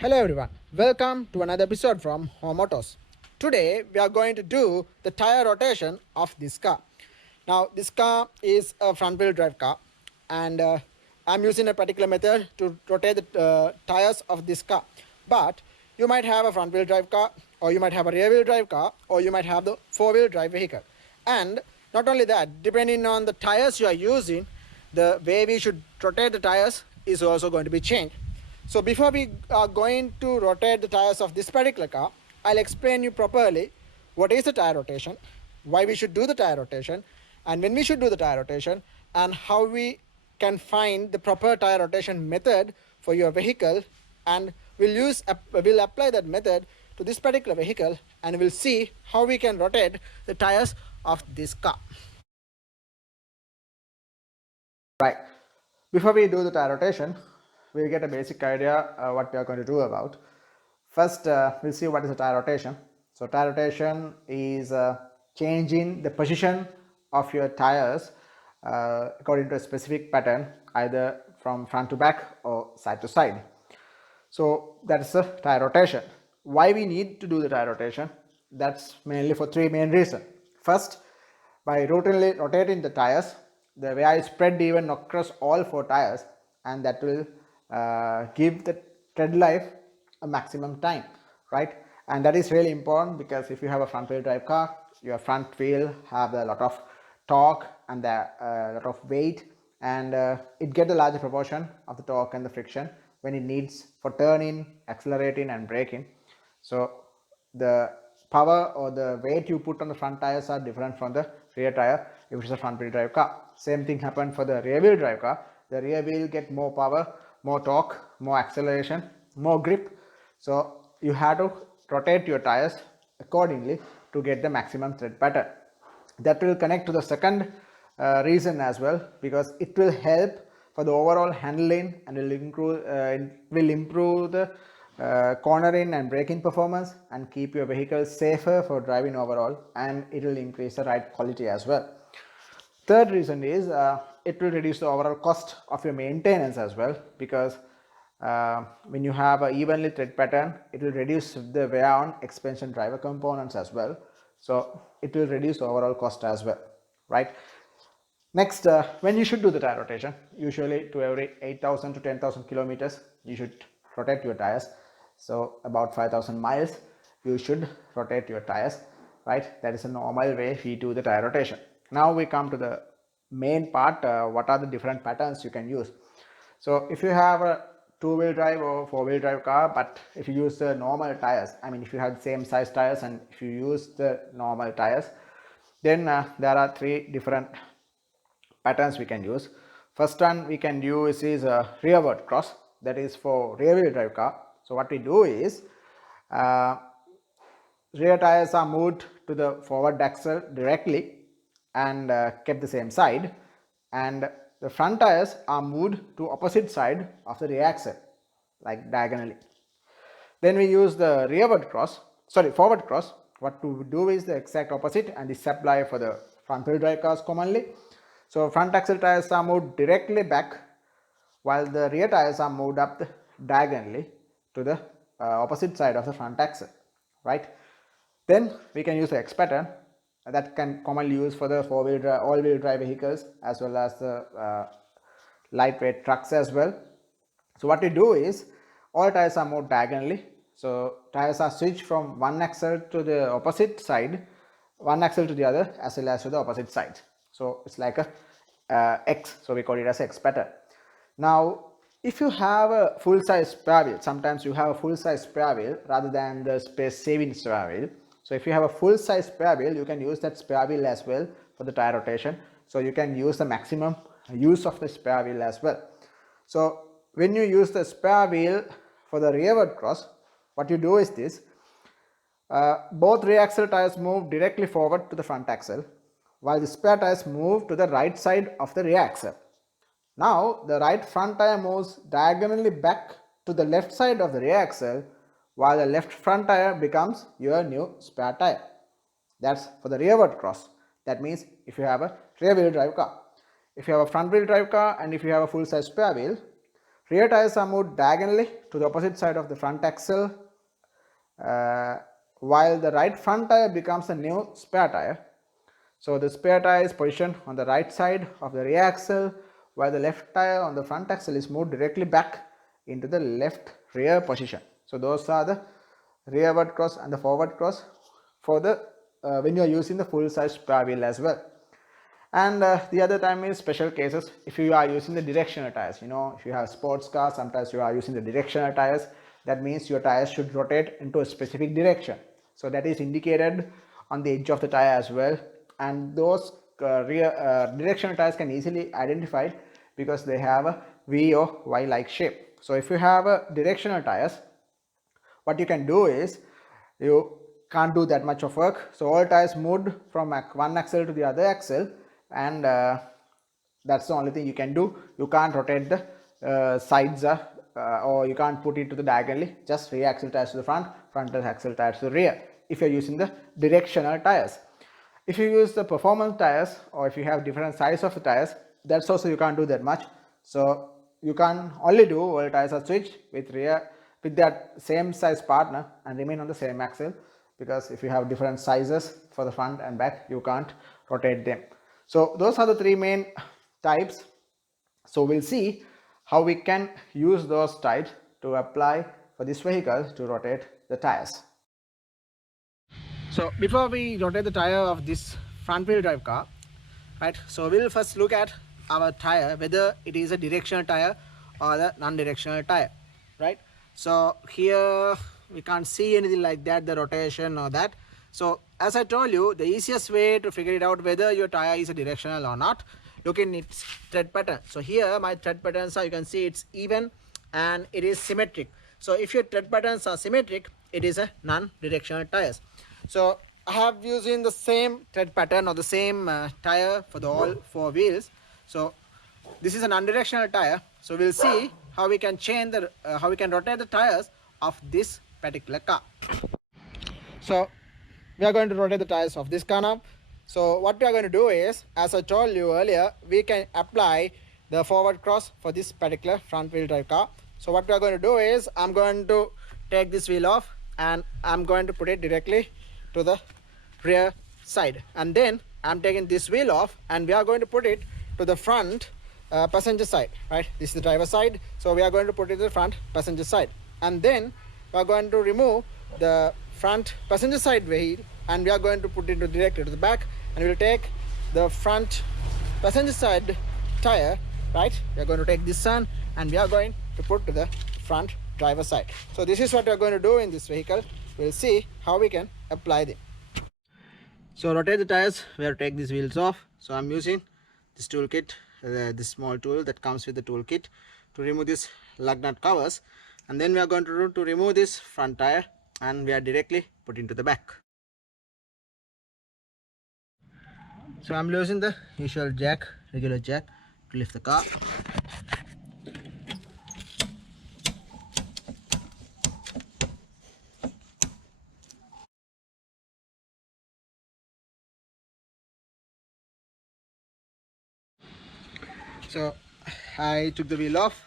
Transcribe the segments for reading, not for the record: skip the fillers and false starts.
Hello everyone, welcome to another episode from Home Autos. Today we are going to do the tire rotation of this car. Now this car is a front wheel drive car and I'm using a particular method to rotate the tires of this car. But you might have a front wheel drive car, or you might have a rear wheel drive car, or you might have the four wheel drive vehicle. And not only that, depending on the tires you are using, the way we should rotate the tires is also going to be changed. So before we are going to rotate the tires of this particular car, I'll explain you properly what is the tire rotation, why we should do the tire rotation, and when we should do the tire rotation, and how we can find the proper tire rotation method for your vehicle, and we'll apply that method to this particular vehicle, and we'll see how we can rotate the tires of this car. Right. Before we do the tire rotation, we'll get a basic idea what we are going to do about. First, we'll see what is a tire rotation. So tire rotation is changing the position of your tires according to a specific pattern, either from front to back or side to side. So that's a tire rotation. Why we need to do the tire rotation? That's mainly for three main reasons. First, by routinely rotating the tires, the wear is spread even across all four tires, and that will give the tread life a maximum time, right? And that is really important because if you have a front wheel drive car, your front wheel have a lot of torque and a lot of weight, and it gets a larger proportion of the torque and the friction when it needs for turning, accelerating and braking. So the power or the weight you put on the front tires are different from the rear tire if it's a front wheel drive car. Same thing happened for the rear wheel drive car. The rear wheel get more power, more torque, more acceleration, more grip. So you have to rotate your tires accordingly to get the maximum tread pattern. That will connect to the second reason as well, because it will help for the overall handling and will improve the cornering and braking performance and keep your vehicle safer for driving overall, and it will increase the ride quality as well. Third reason is it will reduce the overall cost of your maintenance as well, because when you have an evenly tread pattern, it will reduce the wear on expansion driver components as well. So it will reduce the overall cost as well, right? Next, when you should do the tire rotation, usually to every 8,000 to 10,000 kilometers, you should rotate your tires. So about 5,000 miles, you should rotate your tires, right? That is a normal way we do the tire rotation. Now we come to the main part. What are the different patterns you can use? So if you have a two-wheel drive or four-wheel drive car, but if you use the normal tires, I mean if you have the same size tires and if you use the normal tires, then there are three different patterns we can use. First one we can use is a rearward cross, that is for rear wheel drive car. So what we do is rear tires are moved to the forward axle directly and kept the same side, and the front tires are moved to opposite side of the rear axle, like diagonally. Then we use the forward cross. What to do is the exact opposite, and this apply for the front wheel drive cars commonly. So front axle tires are moved directly back, while the rear tires are moved up diagonally to the opposite side of the front axle, right? Then we can use the X pattern that can commonly use for the all-wheel drive vehicles as well as the lightweight trucks as well. So what we do is all tires are moved diagonally. So tires are switched from one axle to the opposite side, one axle to the other, as well as to the opposite side. So it's like a X, so we call it as X pattern. Now if you have a full-size spare wheel, sometimes you have a full-size spare wheel rather than the space-saving spare wheel. So if you have a full-size spare wheel, you can use that spare wheel as well for the tire rotation. So you can use the maximum use of the spare wheel as well. So when you use the spare wheel for the rearward cross, what you do is this. Both rear axle tires move directly forward to the front axle, while the spare tires move to the right side of the rear axle. Now the right front tire moves diagonally back to the left side of the rear axle, while the left front tire becomes your new spare tire. That's for the rearward cross. That means if you have a rear wheel drive car. If you have a front wheel drive car and if you have a full size spare wheel, Rear tires are moved diagonally to the opposite side of the front axle, while the right front tire becomes a new spare tire. So the spare tire is positioned on the right side of the rear axle, while the left tire on the front axle is moved directly back into the left rear position. So those are the rearward cross and the forward cross for the when you are using the full size spare wheel as well. And the other time is special cases if you are using the directional tires. If you have sports cars, sometimes you are using the directional tires. That means your tires should rotate into a specific direction, so that is indicated on the edge of the tire as well. And those rear directional tires can easily identify because they have a V or Y like shape. So if you have directional tires, what you can do is you can't do that much of work. So all tires moved from one axle to the other axle, and that's the only thing you can do. You can't rotate the sides or you can't put it to the diagonally. Just rear axle tires to the front, front axle tires to the rear if you're using the directional tires. If you use the performance tires, or if you have different size of the tires, that's also you can't do that much. So you can only do all tires are switched with that same size partner and remain on the same axle, because if you have different sizes for the front and back, you can't rotate them. So those are the three main types. So we'll see how we can use those types to apply for this vehicle to rotate the tires. So before we rotate the tire of this front wheel drive car, right, so we'll first look at our tire, whether it is a directional tire or the non-directional tire, right? So here we can't see anything like that, the rotation or that. So as I told you, the easiest way to figure it out whether your tire is a directional or not, look in its tread pattern. So here my tread patterns are, you can see it's even and it is symmetric. So if your tread patterns are symmetric, it is a non-directional tires. So I have using the same tread pattern or the same tire for the all four wheels. So this is a non-directional tire. So we'll see how we can change the how we can rotate the tires of this particular car. So we are going to rotate the tires of this car now. So what we are going to do is, as I told you earlier, we can apply the forward cross for this particular front wheel drive car. So what we are going to do is, I'm going to take this wheel off and I'm going to put it directly to the rear side, and then I'm taking this wheel off and we are going to put it to the front passenger side, right? This is the driver side, so we are going to put it to the front passenger side, and then we are going to remove the front passenger side wheel and we are going to put it directly to the back, and we will take the front passenger side tire, right? We are going to take this one and we are going to put to the front driver side. So this is what we are going to do in this vehicle. We'll see how we can apply them. So rotate the tires, we have to take these wheels off. So I'm using this toolkit, this small tool that comes with the toolkit, to remove this lug nut covers, and then we are going to remove this front tire and we are directly put into the back. So I'm using the usual jack, regular jack, to lift the car. So I took the wheel off.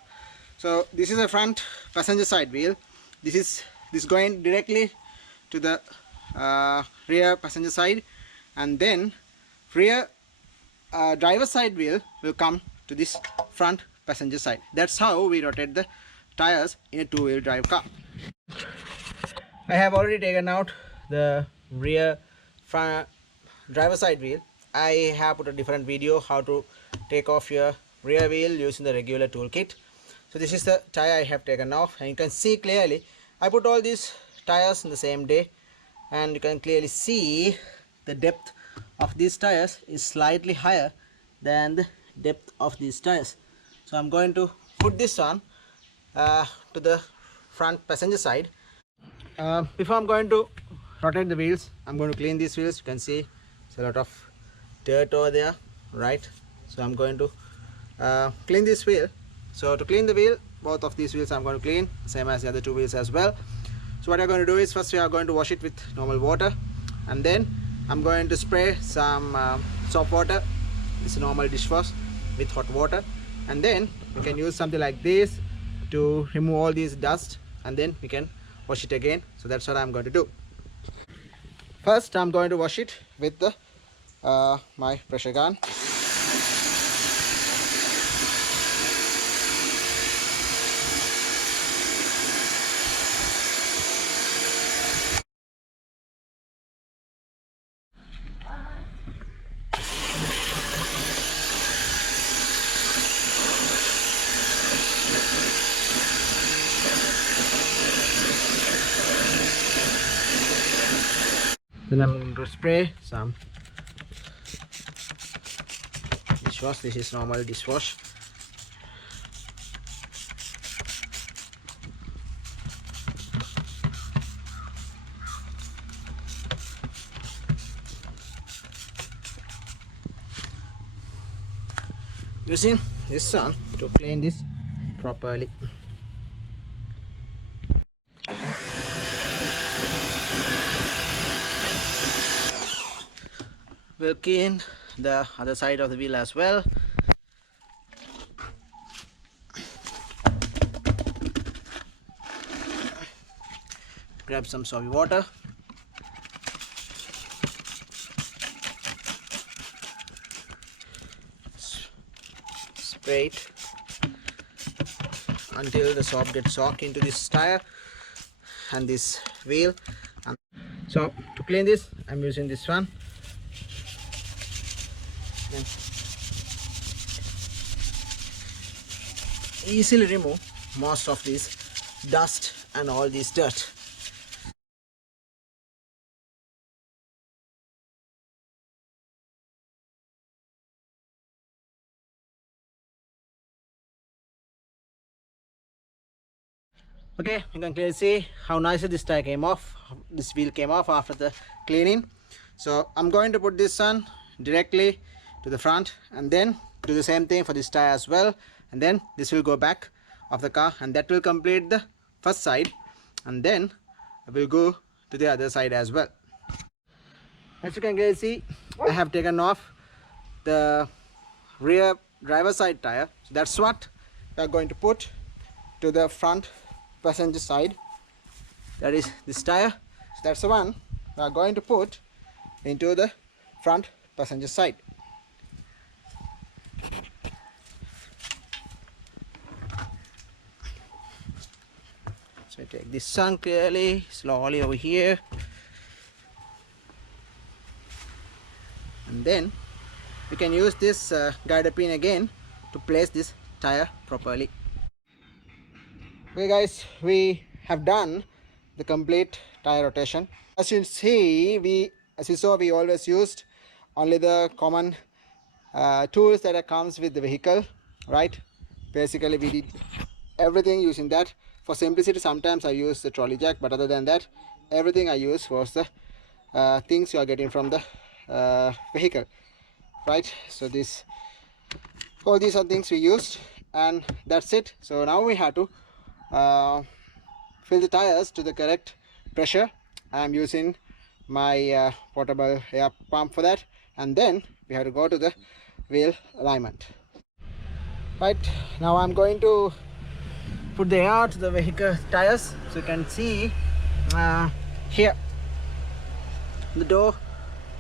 So this is a front passenger side wheel. This going directly to the rear passenger side, and then rear driver side wheel will come to this front passenger side. That's how we rotate the tires in a two-wheel drive car. I have already taken out the rear front driver side wheel. I have put a different video how to take off your rear wheel using the regular toolkit. So this is the tire I have taken off, and you can see clearly I put all these tires in the same day, and you can clearly see the depth of these tires is slightly higher than the depth of these tires. So I'm going to put this on to the front passenger side. Before I'm going to rotate the wheels, I'm going to clean these wheels. You can see there's a lot of dirt over there, right? So I'm going to clean this wheel. So to clean the wheel, both of these wheels I'm going to clean, same as the other two wheels as well. So what I'm going to do is, first we are going to wash it with normal water, and then I'm going to spray some soap water. It's a normal dishwash with hot water, and then you can use something like this to remove all these dust, and then we can wash it again. So that's what I'm going to do. First I'm going to wash it with the my pressure gun. Then I'm going to spray some dishwash. This is normal dishwash. Using this one to clean this properly. We'll clean the other side of the wheel as well. Grab some soapy water. Spray it until the soap gets soaked into this tire and this wheel. And so to clean this, I'm using this one. Easily remove most of this dust and all this dirt. Okay, you can clearly see how nicely this tire came off. This wheel came off after the cleaning. So I'm going to put this one directly to the front, and then do the same thing for this tire as well, and then this will go back of the car, and that will complete the first side, and then we'll go to the other side as well. As you can clearly see, I have taken off the rear driver side tire. So that's what we are going to put to the front passenger side. That is this tire. So that's the one we are going to put into the front passenger side. So I take this one clearly, slowly over here, and then we can use this guide pin again to place this tire properly. Okay guys, we have done the complete tire rotation. As you see, as you saw, we always used only the common tools that comes with the vehicle, right? Basically we did everything using that. For simplicity, sometimes I use the trolley jack, but other than that, everything I use was the things you are getting from the vehicle, right? So all these are things we used, and that's it. So now we have to fill the tires to the correct pressure. I am using my portable air pump for that, and then we have to go to the wheel alignment. Right, now I'm going to put the air to the vehicle tires. So you can see here the door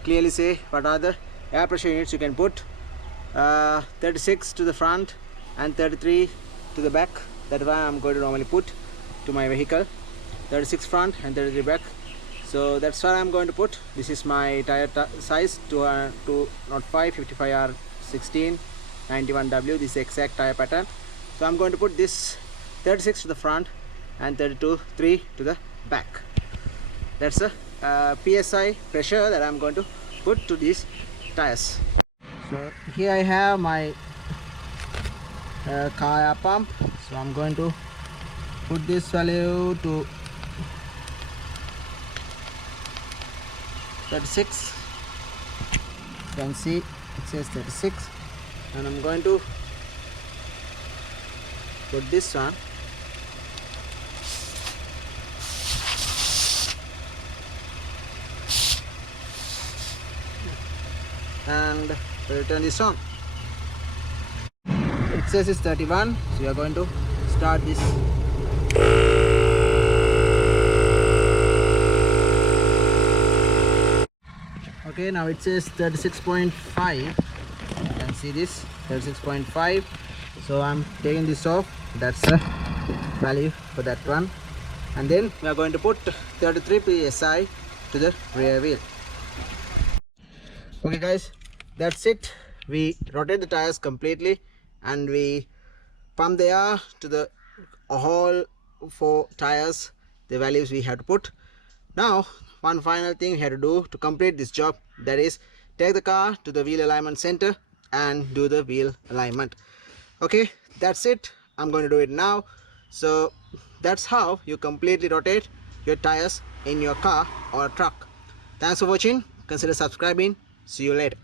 clearly say what are the air pressure units you can put. 36 to the front and 33 to the back. That's why I'm going to normally put to my vehicle. 36 front and 33 back. So that's what I'm going to put. This is my tire size, 205 55R 16 91W. This is exact tire pattern. So I'm going to put this 36 to the front and 3 to the back. That's the PSI pressure that I'm going to put to these tires. So here I have my car air pump. So I'm going to put this value to 36. You can see it says 36, and I'm going to put this one and we'll turn this on. It says it's 31, so we are going to start this. Okay, now it says 36.5. You can see this 36.5. So I'm taking this off. That's the value for that one. And then we are going to put 33 psi to the rear wheel. Okay guys, that's it. We rotate the tires completely and we pump the air to the all 4 tires, the values we have to put. Now one final thing we have to do to complete this job, that is take the car to the wheel alignment center and do the wheel alignment. Okay, that's it. I'm going to do it now. So that's how you completely rotate your tires in your car or truck. Thanks for watching. Consider subscribing. See you later.